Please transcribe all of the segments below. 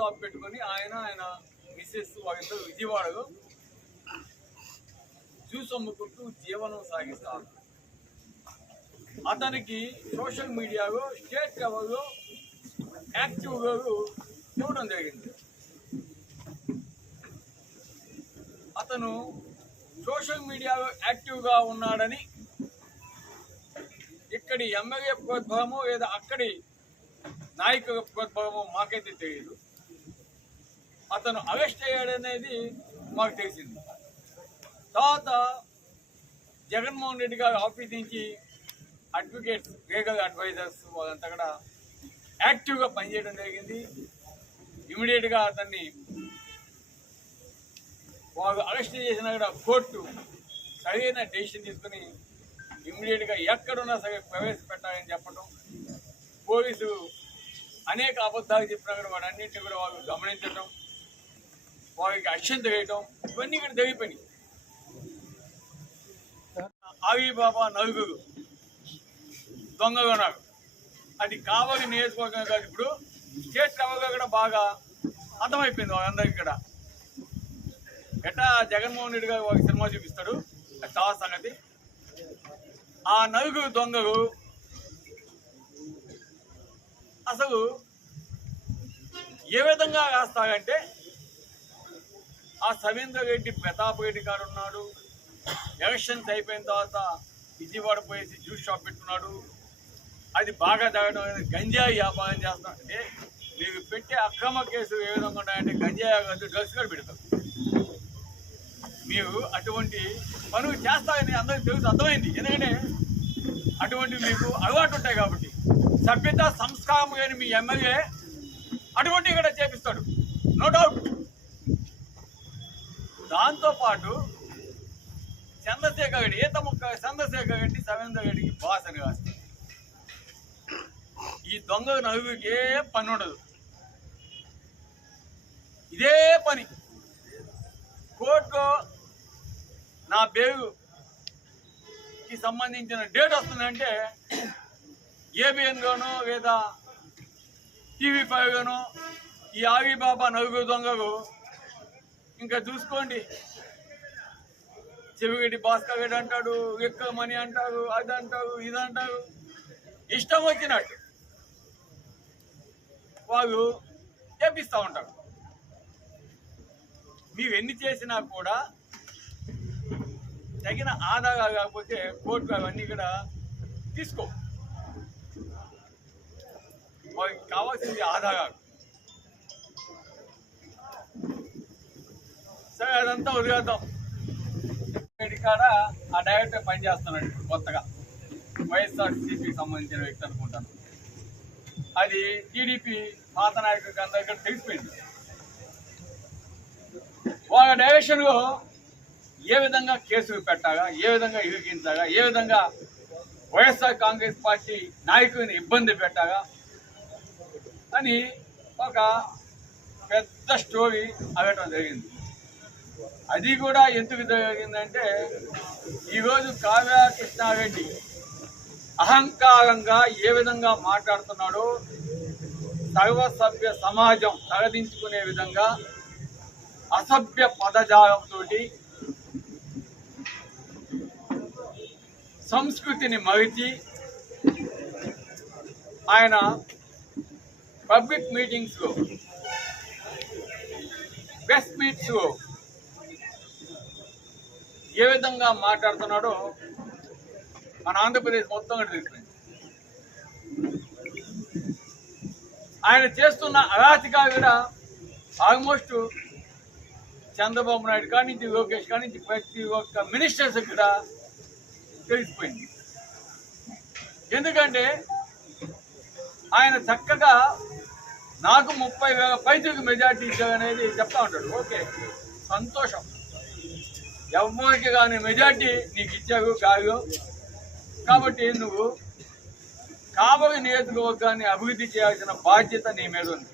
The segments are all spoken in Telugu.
షాప్ పెట్టుకొని ఆయన ఆయన మిస్సెస్ వాళ్ళిద్దరు విజయవాడలో జ్యూస్ అమ్ముకుంటూ జీవనం సాగిస్తారు అతనికి సోషల్ మీడియాలో స్టేట్ లెవెల్లో యాక్టివ్గా చూడడం జరిగింది. అతను సోషల్ మీడియాలో యాక్టివ్గా ఉన్నాడని ఇక్కడి ఎమ్మెల్యే ప్రోద్భవమో లేదా అక్కడి నాయకుల ప్రోద్భవమో మాకైతే తెలియదు. అతను అరెస్ట్ అయ్యాడనేది మాకు తెలిసింది. తర్వాత జగన్మోహన్ రెడ్డి గారి ఆఫీస్ నుంచి అడ్వకేట్స్ లీగల్ అడ్వైజర్స్ వాళ్ళంతా కూడా యాక్టివ్గా పనిచేయడం జరిగింది. ఇమీడియట్గా అతన్ని వాళ్ళు అరెస్ట్ చేసినా కూడా కోర్టు సరైన డెసిషన్ తీసుకుని ఇమీడియట్గా ఎక్కడున్నా సరే ప్రవేశపెట్టాలని చెప్పడం. పోలీసు అనేక అబద్ధాలు చెప్పినా కూడా వాడన్నింటినీ కూడా వాళ్ళు గమనించడం. వాళ్ళకి అక్షంత వేయటం ఇవన్నీ కూడా జరిగిపోయినాయి. ఆవి బాబా నలుగురు దొంగగా ఉన్నారు. అది కావలి నియోజకవర్గం కాదు ఇప్పుడు. స్టేట్ లెవెల్గా కూడా బాగా అర్థమైపోయింది వాళ్ళందరికీ ఇక్కడ ఎట్లా జగన్మోహన్ రెడ్డి గారు ఒక సినిమా చూపిస్తాడు. అది చాలా సంగతి. ఆ నలుగురు దొంగలు అసలు ఏ విధంగా రాస్తారంటే ఆ సవీంద్ర రెడ్డి ప్రతాప్ రెడ్డి గారు ఉన్నాడు. ఎలక్షన్స్ అయిపోయిన తర్వాత విజయవాడ పోయేసి జ్యూస్ షాప్ పెట్టుకున్నాడు. అది బాగా తాగడం అనేది గంజాయి వ్యాపారం చేస్తాం అంటే మీకు పెట్టే అక్రమ కేసులు ఏ విధంగా ఉన్నాయంటే గంజాయి కాదు డ్రగ్స్ కూడా పెడతాం మీరు అటువంటి పనులు చేస్తారని అందరికీ తెలుసు అర్థమైంది. ఎందుకంటే అటువంటి మీకు అలవాటు ఉంటాయి కాబట్టి. సభ్యత సంస్కారం లేని మీ ఎమ్మెల్యే అటువంటివి కూడా చేపిస్తాడు. నో డౌట్ దాంతోపాటు చంద్రశేఖర్ రెడ్డి ఈత ముక్క చంద్రశేఖర్ రెడ్డి సవేంద్ర రెడ్డికి బాస్ అని రాస్తాడు ఈ దొంగ నవ్వుకే పని ఉండదు ఇదే పని. కోర్టులో నా బేగుకి సంబంధించిన డేట్ వస్తుందంటే ఏబిఎన్ గానో లేదా టీవీ ఫైవ్గానో ఈ ఆగి నవ్వు దొంగకు దొంగలు ఇంకా చూసుకోండి. చెవిగడ్డి భాస్కర్ గడ్డి అంటాడు ఎక్క మనీ అంటారు అది అంటారు ఇది అంటారు. ఇష్టం వచ్చినట్టు వాళ్ళు చేపిస్తూ ఉంటారు. మీరు ఎన్ని చేసినా కూడా తగిన ఆధారాలు కాకపోతే కోర్టు అవన్నీ కూడా తీసుకో. వాళ్ళకి కావాల్సింది ఆధారాలు. సరే అదంతా వదిలేద్దాం. కాడ ఆ డైరెక్టర్ పనిచేస్తున్నాడు ఇప్పుడు కొత్తగా. వైఎస్ఆర్సీపీకి సంబంధించిన వ్యక్తి అనుకుంటాను. అది టీడీపీ పాత నాయకుడికి అందరికీ తెలిసిపోయింది. వాళ్ళ డైరెక్షన్లో ఏ విధంగా కేసులు పెట్టాగా ఏ విధంగా ఇరికించగా ఏ విధంగా వైఎస్ఆర్ కాంగ్రెస్ పార్టీ నాయకుడిని ఇబ్బంది పెట్టాగా అని ఒక పెద్ద స్టోరీ అవ్వటం జరిగింది. అది కూడా ఎందుకు జరిగిందంటే ఈరోజు కావ్య కృష్ణారెడ్డి అహంకారంగా ఏ విధంగా మాట్లాడుతున్నాడో సర్వసభ్య సమాజం తరదించుకునే విధంగా అసభ్య పదజాలంతో సంస్కృతిని మరిచి ఆయన పబ్లిక్ మీటింగ్స్లో ప్రెస్ మీట్స్లో ఏ విధంగా మాట్లాడుతున్నాడో మన ఆంధ్రప్రదేశ్ మొత్తం కూడా తెలిసిపోయింది. ఆయన చేస్తున్న అరాచక కూడా ఆల్మోస్ట్ చంద్రబాబు నాయుడు కాడి నుంచి లోకేష్ కాడి నుంచి ప్రతి ఒక్క మినిస్టర్స్ కూడా తెలిసిపోయింది. ఎందుకంటే ఆయన చక్కగా నాకు ముప్పై వేల పైసలకు మెజార్టీ ఇచ్చావు అనేది చెప్తా ఉంటాడు. ఓకే సంతోషం. ఎవరికి కానీ మెజార్టీ నీకు ఇచ్చావు కాదు. కాబట్టి నువ్వు కాబోయే నియోజకవర్గాన్ని అభివృద్ధి చేయాల్సిన బాధ్యత నీ మీద ఉంది.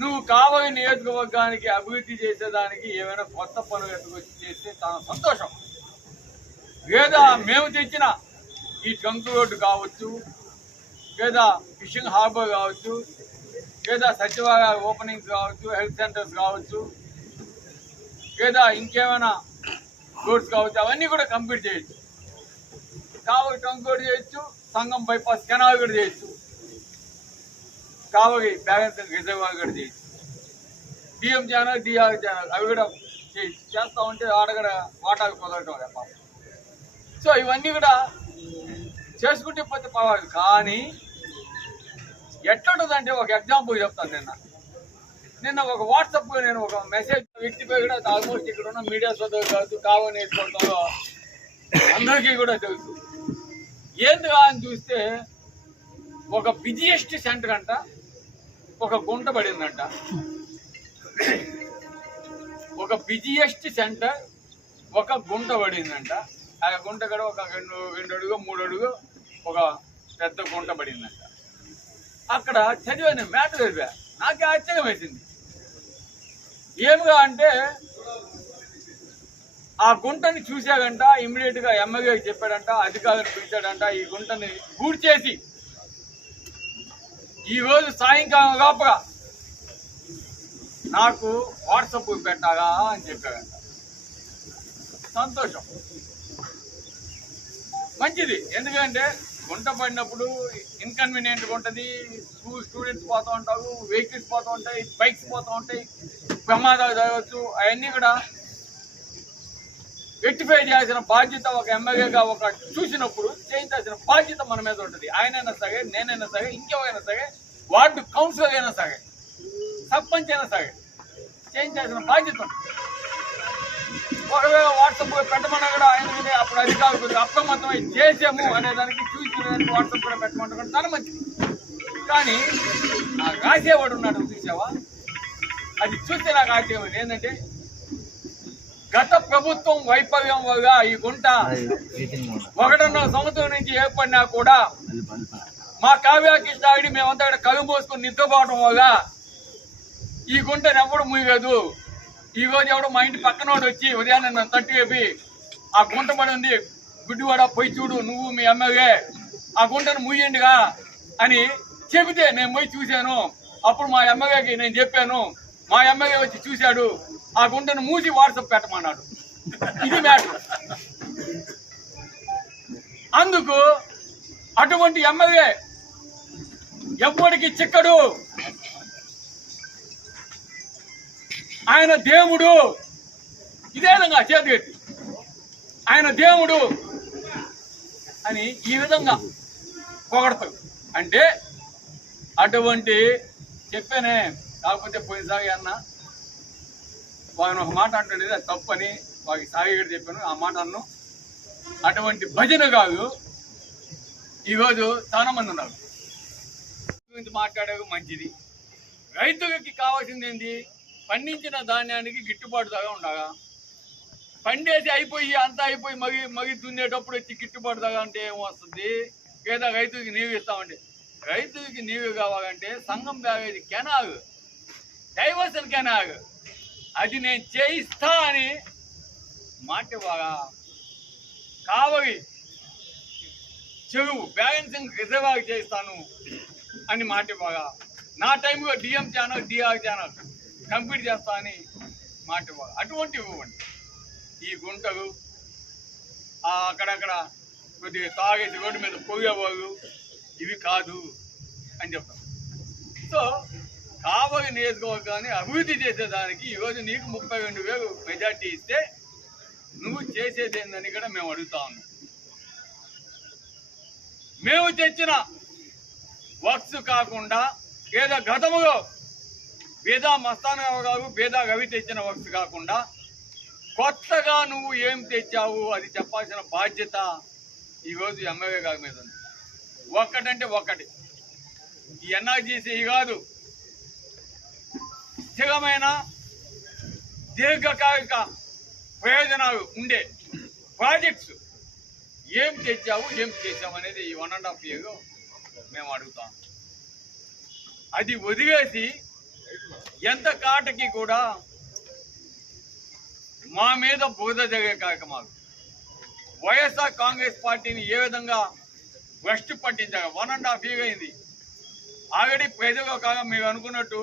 నువ్వు కాబోయే నియోజకవర్గానికి అభివృద్ధి చేసేదానికి ఏమైనా కొత్త పనులు ఎత్తుకొచ్చి చేస్తే చాలా సంతోషం. లేదా మేము తెచ్చిన ఈ ట్రంక్ రోడ్డు కావచ్చు లేదా ఫిషింగ్ హార్బర్ కావచ్చు లేదా సచివాలయ ఓపెనింగ్స్ కావచ్చు హెల్త్ సెంటర్స్ కావచ్చు లేదా ఇంకేమైనా రోడ్స్ కావచ్చు అవన్నీ కూడా కంప్లీట్ చేయొచ్చు. కావలి టంక్ కూడా చేయొచ్చు సంగం బైపాస్ కెనాల్ కూడా చేయొచ్చు. కావలి బ్యాలెన్స్ రిజర్వాయర్ కూడా చేయొచ్చు. బిఎం ఛానల్ డిఆర్ ఛానల్ అవి కూడా చేయొచ్చు. చేస్తూ ఉంటే ఆడ కూడా వాటాకు కుదరటం సో ఇవన్నీ కూడా చేసుకుంటే పోతే పర్వాలేదు. కానీ ఎట్లుంటుందంటే ఒక ఎగ్జాంపుల్ చెప్తాను నిన్న. నిన్న ఒక వాట్సాప్ నేను ఒక మెసేజ్ వ్యక్తిపై కూడా ఆల్మోస్ట్ ఇక్కడ ఉన్న మీడియా సోదరులు కావచ్చు కావని నేర్చుకుంటాలో అందరికీ కూడా తెలుసు. ఏంది అని చూస్తే ఒక బిజియెస్ట్ సెంటర్ అంట ఒక గుంట పడిందంట. ఒక బిజియెస్ట్ సెంటర్ ఒక గుంట పడిందంట. ఆ గుంట కూడా ఒక రెండు రెండు అడుగు మూడు అడుగు ఒక పెద్ద గుంట పడిందంట. అక్కడ చదివాను మ్యాటర్ చదివా నాకే ఆశ్చర్యం వేసింది. ఏమిగా అంటే ఆ గుంటని చూశాడంట ఇమ్మీడియట్గా ఎమ్మెల్యే చెప్పాడంట అధికారులు పిలిచాడంట ఈ గుంటని గూడ్చేసి ఈ రోజు సాయంకాలం లోపల నాకు వాట్సాప్ పెట్టాలా అని చెప్పాడంట. సంతోషం. మంచిది. ఎందుకంటే గుంట పడినప్పుడు ఇన్కన్వీనియంట్గా ఉంటుంది. స్కూల్ స్టూడెంట్స్ పోతూ ఉంటారు వెహికల్స్ పోతూ ఉంటాయి బైక్స్ పోతూ ఉంటాయి. ప్రమాదాలు జరగవచ్చు. అవన్నీ కూడా రెక్టిఫై చేయాల్సిన బాధ్యత ఒక ఎమ్మెల్యేగా ఒక చూసినప్పుడు చేయించాల్సిన బాధ్యత మన మీద ఉంటుంది. ఆయనైనా సరే నేనైనా సరే ఇంకెవరైనా సరే వార్డు కౌన్సిలర్ అయినా సరే సర్పంచ్ అయినా సరే చేయించాల్సిన బాధ్యత ఒకవేళ వాట్సాప్ పెట్టమన్నా కూడా ఆయన మీద అప్పుడు అధికారులు అప్రమత్తమై చేసాము అనే దానికి చూసి వాట్సాప్ కూడా పెట్టమంటే కూడా చాలా మంచిది. కానీ ఆ రాసేవాడు ఉన్నాడు చూసావా? అది చూస్తే నాకు ఆశ్చర్యం ఏంటంటే గత ప్రభుత్వం వైఫల్యం వల్ల ఈ గుంట ఒకటిన్నర సంవత్సరం నుంచి ఏర్పడినా కూడా మా కావ్య కృష్ణాగిడి మేమంతా ఇక్కడ కళ్ళు మోసుకొని నిద్రపోవడం వల్ల ఈ గుంటను ఎవడు ముయ్యలేదు ఈ రోజు ఎవడు మా ఇంటి పక్కనోడు వచ్చి ఉదయాన్నే నన్ను తట్టు చెప్పి ఆ గుంట పడి ఉంది. గుడ్డివాడ పోయి చూడు. నువ్వు మీ ఎమ్మెల్యే. ఆ గుంటను ముయ్యండిగా అని చెబితే నేను పోయి చూశాను. అప్పుడు మా ఎమ్మెల్యేకి నేను చెప్పాను మా ఎమ్మెల్యే వచ్చి చూశాడు ఆ గుంటను మూసి వాట్సాప్ పెట్టమన్నాడు. ఇది మ్యాటర్. అందుకు అటువంటి ఎమ్మెల్యే ఎవ్వడికి చిక్కడు. ఆయన దేవుడు. ఇదే విధంగా చేతిగెట్టి ఆయన దేవుడు అని ఈ విధంగా పొగడతాడు. అంటే అటువంటి చెప్పానే కాకపోతే పోయినసారి అన్న వాడిని ఒక మాట అంటుండేది అది తప్పని వాడికి సాగి చెప్పాను ఆ మాట అన్ను. అటువంటి భజన కాదు. ఈరోజు చాలా మంది ఉన్నారు. గురించి మాట్లాడేది మంచిది. రైతులకి కావాల్సింది ఏంటి పండించిన ధాన్యానికి గిట్టుబాటు ధర ఉండగా పండేసి అయిపోయి అంతా అయిపోయి మగి మగి దున్నేటప్పుడు వచ్చి గిట్టుబాటు ధర అంటే ఏం వస్తుంది? లేదా రైతుకి నీవు ఇస్తామండి రైతుకి నీవు కావాలంటే సంఘం బ్యాగేది కెనాల్ డైవర్షన్ నాకు అది నేను చేయిస్తా అని మాట బాగా కావలి చెరువు బ్యాలెన్సింగ్ రిజర్వాయర్ చేస్తాను అని మాట బాగా నా టైంలో DM channel DR channel complete చేస్తా అని మాట బాగా అటువంటివి ఇవ్వండి. ఈ గుంటలు ఆ అక్కడక్కడ కొద్దిగా తాగేసి రోడ్డు మీద పోయేవాళ్ళు ఇవి కాదు అని చెప్తాను సో కావలి నియోజకవర్గాన్ని అభివృద్ధి చేసేదానికి ఈరోజు నీకు ముప్పై రెండు వేలు మెజార్టీ ఇస్తే నువ్వు చేసేది ఏందని కూడా మేము అడుగుతా ఉన్నాం. మేము తెచ్చిన వర్క్స్ కాకుండా ఏదో గతములో బేదా మస్తానరావు గారు బేదా రవి తెచ్చిన వర్క్స్ కాకుండా కొత్తగా నువ్వు ఏం తెచ్చావు అది చెప్పాల్సిన బాధ్యత ఈరోజు ఎమ్మెల్యే గారి మీద ఉంది. ఒక్కటంటే ఒక్కటి. ఈ ఎన్ఆర్జీసీ కాదు స్థిరమైన దీర్ఘకాలిక ప్రయోజనాలు ఉండే ప్రాజెక్ట్స్ ఏం తెచ్చావు ఏం చేసావు అనేది ఈ వన్ అండ్ హాఫ్ ఇయర్ మేము అడుగుతాం. అది వదిలేసి ఎంత కాటకి కూడా మా మీద బురద జరిగే కార్యక్రమాలు. వైఎస్ఆర్ కాంగ్రెస్ పార్టీని ఏ విధంగా వెస్ట్ పట్టించారు? వన్ అండ్ హాఫ్ ఇయర్ అయింది. ఆల్రెడీ ప్రజలు కాలం మీరు అనుకున్నట్టు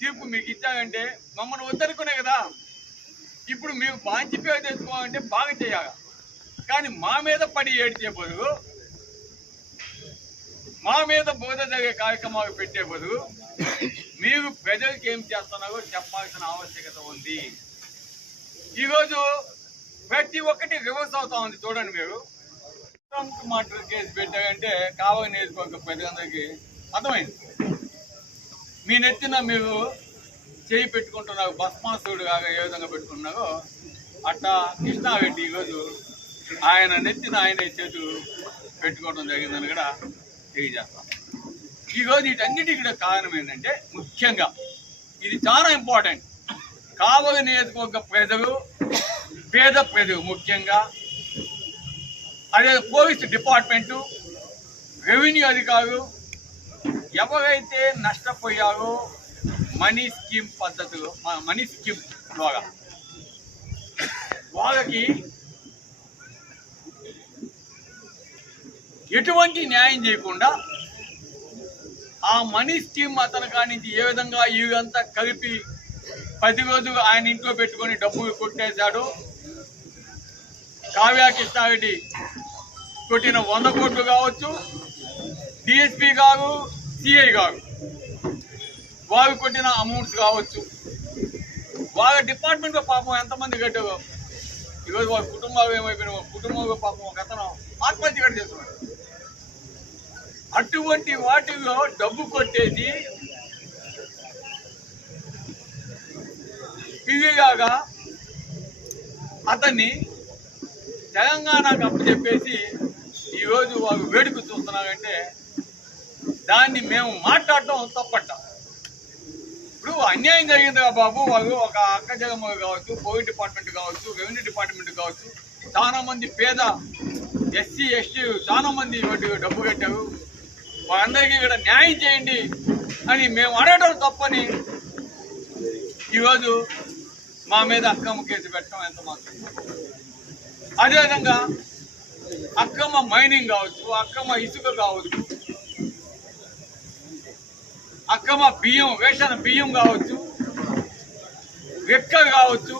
తీర్పు మీకు ఇచ్చారంటే మమ్మల్ని వద్దనుకునే కదా. ఇప్పుడు మీకు మంచి పేరు తెచ్చుకోవాలంటే బాగా చేయాలి. కానీ మా మీద పడి ఏడ్చే బదులు మా మీద బోధ జరిగే కార్యక్రమాలు పెట్టే బదులు మీరు ప్రజలకు ఏం చేస్తున్నారో చెప్పాల్సిన ఆవశ్యకత ఉంది. ఈరోజు ప్రతి ఒక్కటి రివర్స్ అవుతా ఉంది చూడండి మీరు. మాటలు కేసు పెట్టారంటే కావాలి నేర్చుకోక ప్రజలందరికీ అర్థమైంది. మీ నెత్తిన మీరు చేయి పెట్టుకుంటున్నారు భస్మాసుడు కాగా ఏ విధంగా పెట్టుకున్నారో అట్టా కృష్ణారెడ్డి ఈరోజు ఆయన నెత్తిన ఆయన చేతులు పెట్టుకోవడం జరిగిందని కూడా తెలియజేస్తాం. ఈరోజు వీటన్నిటి కూడా కారణం ఏంటంటే ముఖ్యంగా ఇది చాలా ఇంపార్టెంట్. కావలి నియోజకవర్గ ప్రజలు పేద ప్రజలు ముఖ్యంగా అదే పోలీస్ డిపార్ట్మెంటు రెవెన్యూ అధికారులు ఎవరైతే నష్టపోయారో మనీ స్కీమ్ పద్ధతులు మనీ స్కీమ్ ద్వారా. వాళ్ళకి ఎటువంటి న్యాయం చేయకుండా ఆ మనీ స్కీమ్ అతని కానించి ఏ విధంగా ఇవంతా కలిపి పది రోజులు ఆయన ఇంట్లో పెట్టుకొని డబ్బులు కొట్టేశాడు? కావ్య కృష్ణారెడ్డి కొట్టిన వంద కోట్లు కావచ్చు. డిఎస్పీ గారు సిఐ గారు. వారు కొట్టిన అమౌంట్స్ కావచ్చు. వాళ్ళ డిపార్ట్మెంట్లో పాపం ఎంతమంది కట్టారు? ఈరోజు వాళ్ళ కుటుంబాలు ఏమైపోయినా కుటుంబంలో పాపం ఒక అతను ఆత్మహత్య కూడా చేస్తున్నాడు అటువంటి వాటిల్లో డబ్బు కొట్టేది పివిగాగా అతన్ని తెలంగాణకు అప్పచెప్పేసి ఈరోజు వాళ్ళు వేడుక చూస్తున్నారంటే దాన్ని మేము మాట్లాడటం తప్పట్ట ఇప్పుడు అన్యాయం జరిగింది బాబు. వాళ్ళు ఒక అక్క జగమ్మ కావచ్చు పోలీస్ డిపార్ట్మెంట్ కావచ్చు రెవెన్యూ డిపార్ట్మెంట్ కావచ్చు చాలా మంది పేద ఎస్సీ ఎస్టీ చాలా మంది డబ్బు కట్టారు. వాళ్ళందరికీ ఇక్కడ న్యాయం చేయండి అని మేము అడగడం తప్పని ఈరోజు మా మీద అక్రమ కేసు పెట్టడం ఎంత మాత్రం. అదేవిధంగా అక్రమ మైనింగ్ కావచ్చు అక్రమ ఇసుక కావచ్చు అక్రమ బియ్యం రేషన్ బియ్యం కావచ్చు రెక్కలు కావచ్చు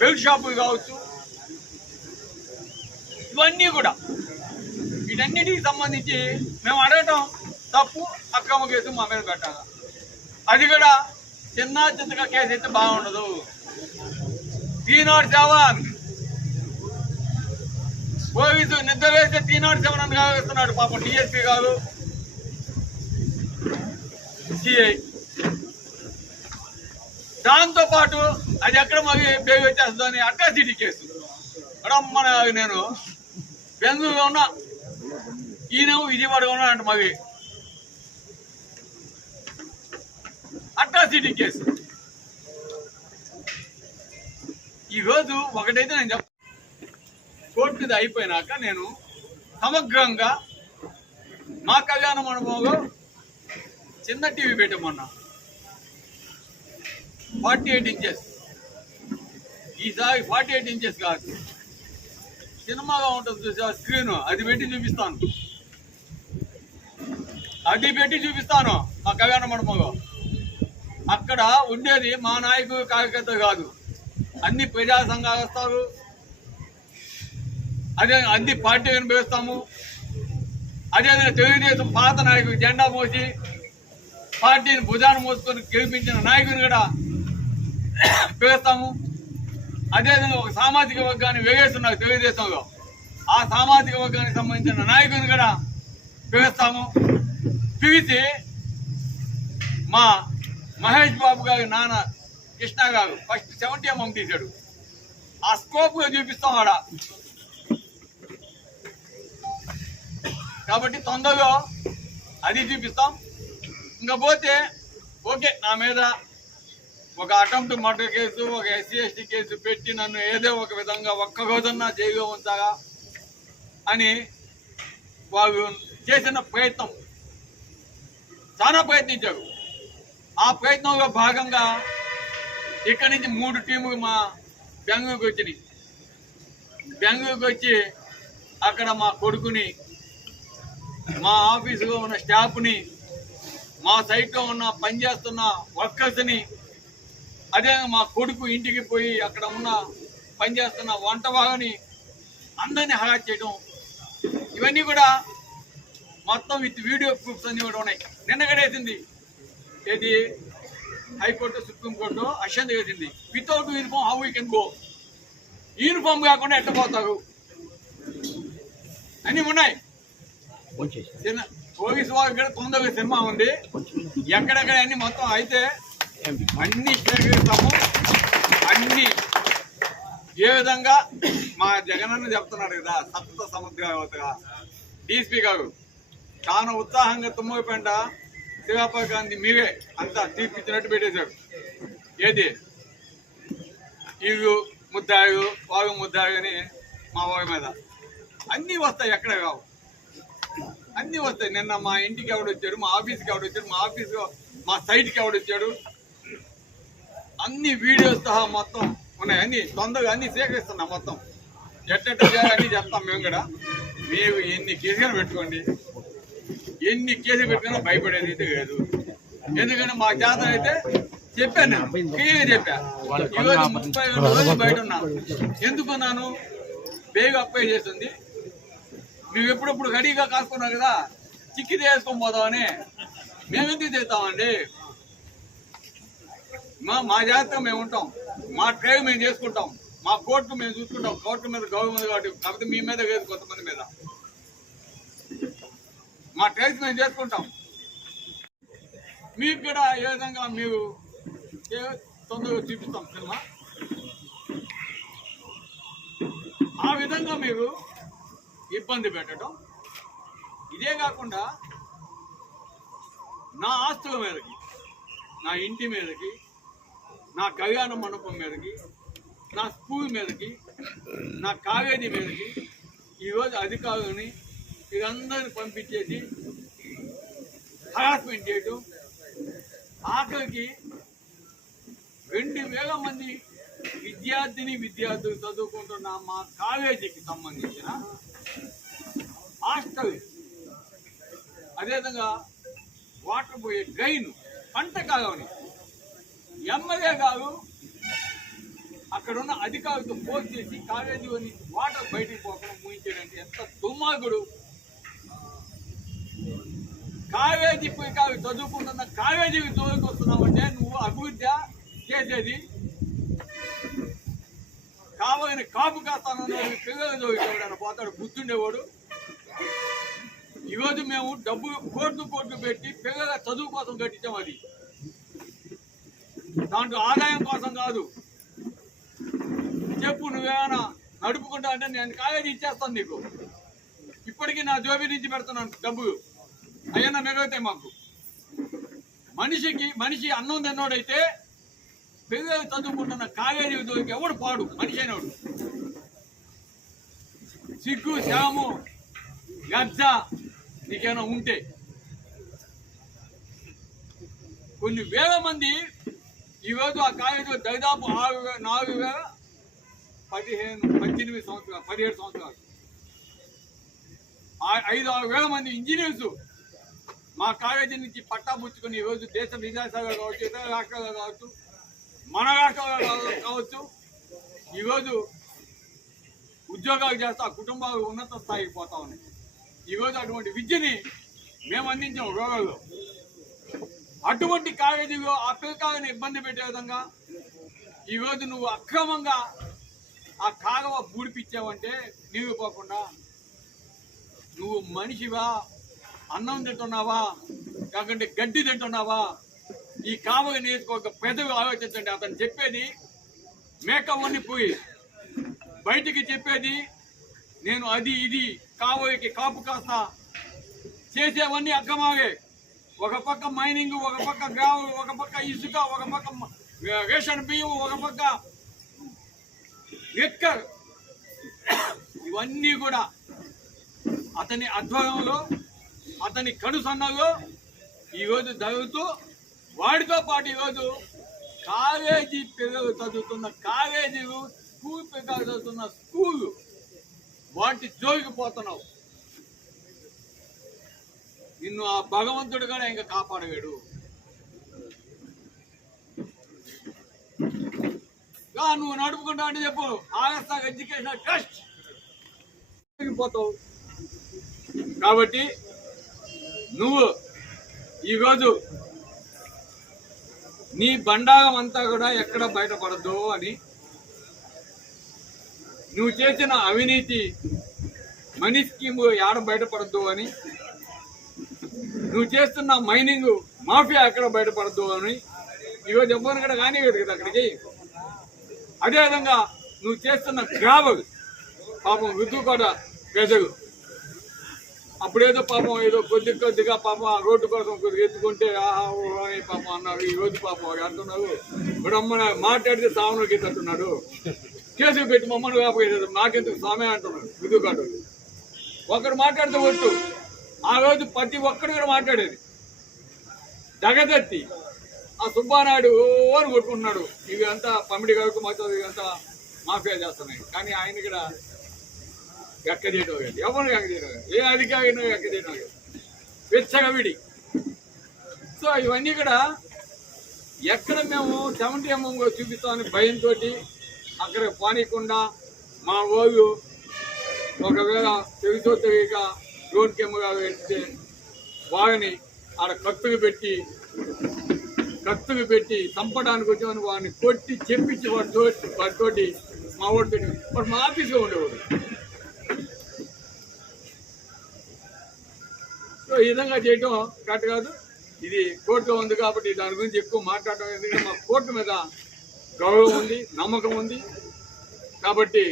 బెల్ట్ షాపులు కావచ్చు ఇవన్నీ కూడా. వీటన్నిటికి సంబంధించి మేము అడగటం తప్పు అక్రమ కేసు మా మీద పెట్టాలి? అది కూడా చిన్న చిన్నగా కేసు అయితే బాగుండదు. Three not seven. పోలీసు నిద్ర వేస్తే త్రీ నాట్ సెవెన్ అని కావేస్తున్నాడు పాపం డిఎస్పీ గారు. సిఐ దాంతో పాటు అది ఎక్కడ మరి బేగి వచ్చేస్తుందని అట్రాసిటీ కేసు. రమ్మన నేను. బెంగళూరులో ఉన్నా. ఈయన విజయవాడలో ఉన్నాడంట మరి. Atrocity case. ఈరోజు ఒకటైతే నేను చెప్ కోర్టు మీద అయిపోయినాక నేను సమగ్రంగా మా కళ్యాణ మండపంలో చిన్న టీవీ పెట్టమన్నా. ఫార్టీ ఎయిట్ ఇంచెస్ ఈసారి ఫార్టీ ఎయిట్ ఇంచెస్ కాదు. సినిమాగా ఉంటుంది చూసా స్క్రీన్ అది పెట్టి చూపిస్తాను. అది పెట్టి చూపిస్తాను మా కళ్యాణ మండపంలో. అక్కడ ఉండేది మా నాయకుడు కార్యకర్త కాదు. అన్ని ప్రజా సంఘాలు వస్తారు. అదే అన్ని పార్టీ పిలుస్తాము. అదేవిధంగా తెలుగుదేశం పాత నాయకుడు జెండా మోసి పార్టీని భుజాన్ని మోసుకొని గెలిపించిన నాయకుని కూడా పిలుస్తాము అదేవిధంగా ఒక సామాజిక వర్గాన్ని వేగేస్తున్నారు తెలుగుదేశంలో ఆ సామాజిక వర్గానికి సంబంధించిన నాయకుని కూడా పిలుస్తాము పిలిచి మా మహేష్ బాబు గారు నాన్న కృష్ణ గారు ఫస్ట్ సెవెంటీ ఎంఎం తీశాడు. ఆ స్కోప్గా చూపిస్తాం ఆడ. కాబట్టి తొందరగా అది చూపిస్తాం. ఇంకా పోతే ఓకే నా మీద ఒక అటెంప్ట్ మర్డర్ కేసు ఒక ఎస్సీ ఎస్టీ కేసు పెట్టి నన్ను ఏదో ఒక విధంగా ఒక్క రోజన్నా జైల్లో ఉంచాగా అని వారు చేసిన ప్రయత్నం. చాలా ప్రయత్నించారు. ఆ ప్రయత్నంలో భాగంగా ఇక్కడి నుంచి మూడు టీములు మా బెంగళూరుకి వచ్చినాయి. బెంగళూరుకి వచ్చి అక్కడ మా కొడుకుని మా ఆఫీసులో ఉన్న స్టాఫ్ని మా సైట్లో ఉన్న పనిచేస్తున్న వర్కర్స్ని అదే మా కొడుకు ఇంటికి పోయి అక్కడ ఉన్న పనిచేస్తున్న వంట వాగని అందరినీ హరాజ్ చేయడం. ఇవన్నీ కూడా మొత్తం విత్ వీడియో ప్రూఫ్స్ అన్ని కూడా ఉన్నాయి. నిన్న గడేసింది ఏది? హైకోర్టు సుప్రీంకోర్టు అశాంతి వేసింది. Without uniform how you can go uniform కాకుండా ఎట్ట పోతారు? అన్నీ ఉన్నాయి. చిన్న పోలీసు కూడా తొందరగా సినిమా ఉంది. ఎక్కడెక్కడ అన్ని మొత్తం అయితే అన్ని సేకరిస్తాము అన్ని. ఏ విధంగా మా జగనన్న చెప్తున్నాడు కదా సప్త సముద్రవతగా డీసీపీ గారు తాను ఉత్సాహంగా తుమ్మపేంట శివాపా గాంధీ మీరే అంతా తీర్పిచ్చినట్టు పెట్టేశారు. ఏది? ఇవి ముద్దాయి వాగు ముద్దాయి అని మా వారి మీద. అన్నీ వస్తాయి ఎక్కడ కావు. అన్నీ వస్తాయి. నిన్న మా ఇంటికి ఎవడు వచ్చాడు మా ఆఫీస్కి ఎవడు వచ్చాడు మా ఆఫీస్ మా సైట్కి ఎవడు వచ్చాడు. అన్ని వీడియోస్ సహా మొత్తం ఉన్నాయి. అన్ని తొందరగా అన్ని సేకరిస్తున్నాం మొత్తం. ఎట్టెట్ట అన్ని చెప్తాం మేము కూడా. మీరు ఎన్ని కేసులు పెట్టుకోండి? ఎన్ని కేసులు పెట్టుకున్నా భయపడేది అయితే లేదు ఎందుకంటే మా జాతర అయితే చెప్పాను నేను. క్లియర్గా చెప్పా. ఈరోజు ముప్పై రెండు రోజులు బయట ఉన్నా ఎందుకున్నాను బేగా అప్పై చేస్తుంది. నువ్వు ఎప్పుడప్పుడు రెడీగా కాసుకున్నావు కదా చిక్కితే వేసుకొని పోదామని మేమెందుకు చేస్తామండి? మా మా జాగ్రత్త మేము ఉంటాం. మా ట్రైవ్ మేము చేసుకుంటాం. మా కోర్టు మేము చూసుకుంటాం. కోర్టు మీద గవర్నమెంట్ కాబట్టి కాకపోతే మీ మీద లేదు కొంతమంది మీద. మా ట్రైల్స్ మేము చేసుకుంటాం. మీకు కూడా ఏ విధంగా మీరు తొందరగా చూపిస్తాం సినిమా? ఆ విధంగా మీరు ఇబ్బంది పెట్టడం. ఇదే కాకుండా నా ఆస్తుల మీదకి నా ఇంటి మీదకి నా కళ్యాణ మండపం మీదకి నా స్కూల్ మీదకి నా కావేజీ మీదకి ఈరోజు అధికారులని వీరందరిని పంపించేసి హరాస్మెంట్ చేయడం ఆఖరికి రెండు వేల మంది విద్యార్థిని విద్యార్థులు చదువుకుంటున్న మా కాలేజీకి సంబంధించిన హాస్టల్ అదేవిధంగా వాటర్ పోయే డ్రైన్ పంట కాలని ఎమ్మెల్యే గారు అక్కడున్న అధికారులతో ఫోన్ చేసి కాలేజీలోని వాటర్ బయటికి పోకుండా ముగించేయడానికి ఎంత దుర్మార్గుడు. కావేజీ పోయి కావి చదువుకుంటున్న కావేజీకి జోలికి వస్తున్నావంటే నువ్వు అభివృద్ధి చేసేది కావాలని కాపు కాస్తానన్న పిల్లల జోలికి ఎవడైనా పోతాడు బుద్ధుండేవాడు. ఈరోజు మేము డబ్బు కోట్లు కోట్లు పెట్టి పిల్లల చదువు కోసం కట్టించాం అది. దాంట్లో ఆదాయం కోసం కాదు. చెప్పు నువ్వేమైనా నడుపుకుంటా అంటే నేను కాలేజీ ఇచ్చేస్తాను నీకు. ఇప్పటికీ నా జోబీ నుంచి పెడుతున్నాను డబ్బు. అయ్యన్న మెరుగుతాయి మాకు. మనిషికి మనిషి అన్నం తిన్నోడైతే పిల్లలు చదువుకుంటున్న కావేరీ ఎవడు పాడు? మనిషి అయినోడు. సిగ్గు శ్యాము గజ్జ నీకేమైనా ఉంటే. కొన్ని వేల మంది ఈరోజు ఆ కాలేజీలో దాదాపు ఆరు వేల నాలుగు వేల పదిహేను పద్దెనిమిది సంవత్సరాలు పదిహేడు సంవత్సరాలు. ఆ- ఐదు ఆరు వేల మంది ఇంజనీర్స్ మా కాలేజీ నుంచి పట్టా పుచ్చుకొని ఈరోజు దేశ విదేశాల్లో కావచ్చు ఇతర రాష్ట్రాల్లో కావచ్చు మన రాష్ట్రాల్లో కావచ్చు ఈరోజు ఉద్యోగాలు చేస్తూ ఆ కుటుంబాలు ఉన్నత స్థాయికి పోతా ఉన్నాయి. ఈరోజు అటువంటి విద్యని మేము అందించాం రోగాల్లో అటువంటి కాలేజీలో ఆ పిల్లకాయని ఇబ్బంది పెట్టే విధంగా ఈరోజు నువ్వు అక్రమంగా ఆ కాగవ బూడిపిచ్చావంటే నీవు పోకుండా నువ్వు మనిషివా? అన్నం తింటున్నావా? లేకుంటే గడ్డి తింటున్నావా? ఈ కావగ నేర్చుకోక పెద్దవి ఆలోచించండి. అతను చెప్పేది మేకవన్నీ పోయి బయటికి చెప్పేది నేను అది ఇది కావోయకి కాపు కాస్త చేసేవన్నీ అక్కమాగే ఒక పక్క మైనింగ్ ఒక పక్క గ్రావు ఒక పక్క ఇసుక ఒక పక్క రేషన్ బియ్యం ఒక పక్క లిక్కర్. ఇవన్నీ కూడా అతని అధ్వర్యంలో అతని కడుసన్నలో ఈరోజు జరుగుతూ వాడితో పాటు ఈరోజు కాలేజీ పిల్లలు చదువుతున్న కాలేజీలు స్కూల్ పిల్లలు చదువుతున్న స్కూలు. వాటి జోలికి పోతున్నావు. నిన్ను ఆ భగవంతుడు కూడా ఇంకా కాపాడలేడు నువ్వు నడుపుకుంటా అంటే చెప్పు. Agastya education trust. పోతావు? కాబట్టి నువ్వు ఈరోజు నీ బండాగం అంతా కూడా ఎక్కడ బయటపడద్దు అని నువ్వు చేసిన అవినీతి మనిషికి స్కీమ్ బయటపడద్దు అని. నువ్వు చేస్తున్న మైనింగ్ మాఫియా ఎక్కడ బయటపడద్దు అని. ఇవో ఎవ్వరు కూడా కానీ కదా అక్కడికి అదేవిధంగా నువ్వు చేస్తున్న గ్రావల్ పాపం రుతు కూడా ప్రజలు. అప్పుడేదో పాపం ఏదో కొద్ది కొద్దిగా పాపం ఆ రోడ్డు కోసం కొద్దిగా ఎత్తుకుంటే ఆహా ఓహో అని పాపం అన్నారు ఈ రోజు పాపం అంటున్నారు ఇప్పుడు అమ్మ మాట్లాడితే సాములకి తట్టున్నాడు కేసు పెట్టి మమ్మల్ని కాకపోయేది నాకెందుకు స్వామి అంటున్నాడు విధుకాడు ఒకడు మాట్లాడితే ఒట్టు. ఆ రోజు ప్రతి ఒక్కడు కూడా మాట్లాడేది. జగదత్తి ఆ సుబ్బానాయుడు ఓని కొట్టుకుంటున్నాడు. ఇవి అంతా పమిడి కడుపు మొత్తం ఇదంతా మాఫియా చేస్తున్నాయి. కానీ ఆయన కూడా ఎక్క చేయడం ఎవరు ఎక్క చేయడం ఏ అధికారి ఎక్క చేయడం లేదు. సో ఇవన్నీ కూడా ఎక్కడ మేము సెవెంటీ ఎంఎం చూపిస్తామని భయంతో అక్కడ పానీయకుండా మా వాళ్ళు ఒకవేళ తెలుసో తెలియక రోడ్ కెమెరా వేస్తే వారిని ఆడ కత్తులు పెట్టి కత్తులు పెట్టి చంపడానికి వచ్చామని వాడిని కొట్టి చెప్పించి వాడితో వాటితోటి మా వాడితో వాడు మా ఆఫీస్లో ఉండేవాడు సో ఈ విధంగా చేయటం కరెక్ట్ కాదు. ఇది కోర్టులో ఉంది కాబట్టి దాని గురించి ఎక్కువ మాట్లాడటం ఎందుకంటే మా కోర్టు మీద గౌరవం ఉంది నమ్మకం ఉంది. కాబట్టి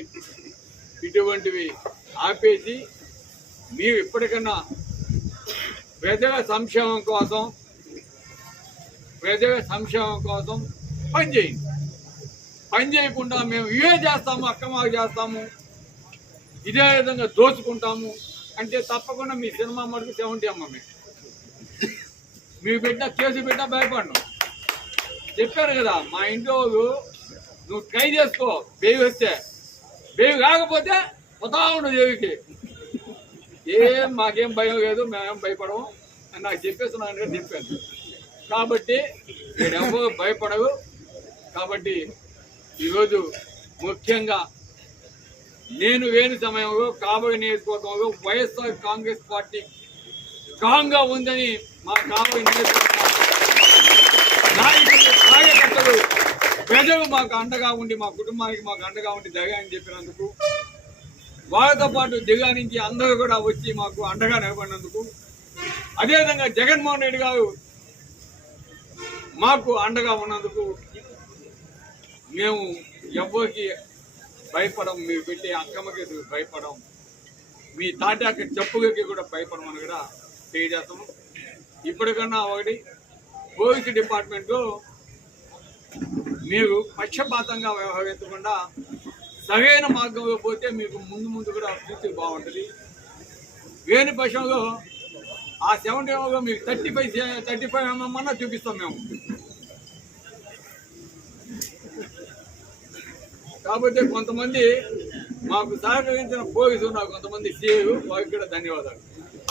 ఇటువంటివి ఆపేసి మీరు ఇప్పటికన్నా ప్రజల సంక్షేమం కోసం ప్రజల సంక్షేమం కోసం పని చేయండి. పని చేయకుండా మేము ఇవే చేస్తాము అక్కమాకు చేస్తాము ఇదే విధంగా దోచుకుంటాము అంటే తప్పకుండా మీ సినిమా మటుకు సెవెంటీ అమ్మ మేము. మీకు పెట్టిన కేసు బిడ్డ భయపడ్డాం చెప్పాను కదా మా ఇంట్లో నువ్వు ట్రై చేసుకో బేవి వస్తే. బేవి కాకపోతే పోతా ఉండు దేవికి ఏం మాకేం భయం లేదు మేమేం భయపడము అని నాకు చెప్పేస్తున్నాను కదా చెప్పాను. కాబట్టి మీరెవ్వరు భయపడవు కాబట్టి ఈరోజు ముఖ్యంగా నేను లేని సమయంలో కాబోయే నియోజకవర్గంలో వైఎస్ఆర్ కాంగ్రెస్ పార్టీ స్ట్రాంగ్గా ఉందని మా కాబోయే నియోజకవర్గ నాయకులు ప్రజలు ప్రజలు మాకు అండగా ఉండి మా కుటుంబానికి మాకు అండగా ఉండి దగా అని చెప్పినందుకు వాళ్ళతో పాటు దిగా నుంచి అందరూ కూడా వచ్చి మాకు అండగా నిలబడినందుకు అదేవిధంగా జగన్మోహన్ రెడ్డి గారు మాకు అండగా ఉన్నందుకు మేము ఎవ్వరికి భయపడం మీరు పెట్టే అక్కమ్మకి భయపడం మీ తాటాక చెప్పులకి కూడా భయపడమని కూడా తెలియజేస్తాము ఇప్పటికన్నా ఒకటి పోలీస్ డిపార్ట్మెంట్లో మీరు పక్షపాతంగా వ్యవహరించకుండా సరైన మార్గంలో పోతే మీకు ముందు ముందు కూడా అభివృద్ధి బాగుంటుంది. వేని పక్షంలో ఆ సెవెంటీ ఎంఓలో మీకు thirty five thirty five MM అన్నా చూపిస్తాం మేము. కాబట్టి కొంతమంది మాకు సహకరించిన పోలీసులు నాకు కొంతమంది సీఏలు వారికి కూడా ధన్యవాదాలు.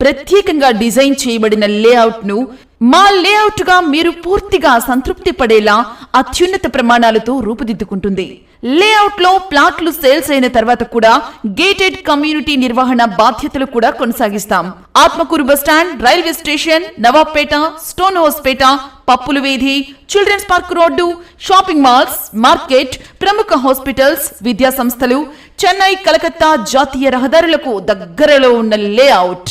ప్రత్యేకంగా డిజైన్ చేయబడిన లేఅవుట్ను మా లేఅవుట్గా మీరు పూర్తిగా సంతృప్తి పడేలా అత్యున్నత ప్రమాణాలతో రూపుదిద్దుకుంటుంది. లేఅవుట్లో ప్లాట్లు సేల్స్ అయిన తర్వాత కూడా గేటెడ్ కమ్యూనిటీ నిర్వహణ బాధ్యతలు కూడా కొనసాగిస్తాం. Atmakur bus stand railway station Nawabpet Stonehousepet పప్పుల వీధి children's park road shopping malls market ప్రముఖ హాస్పిటల్స్ విద్యా సంస్థలు చెన్నై కలకత్తా జాతీయ రహదారులకు దగ్గరలో ఉన్న లేఅవుట్.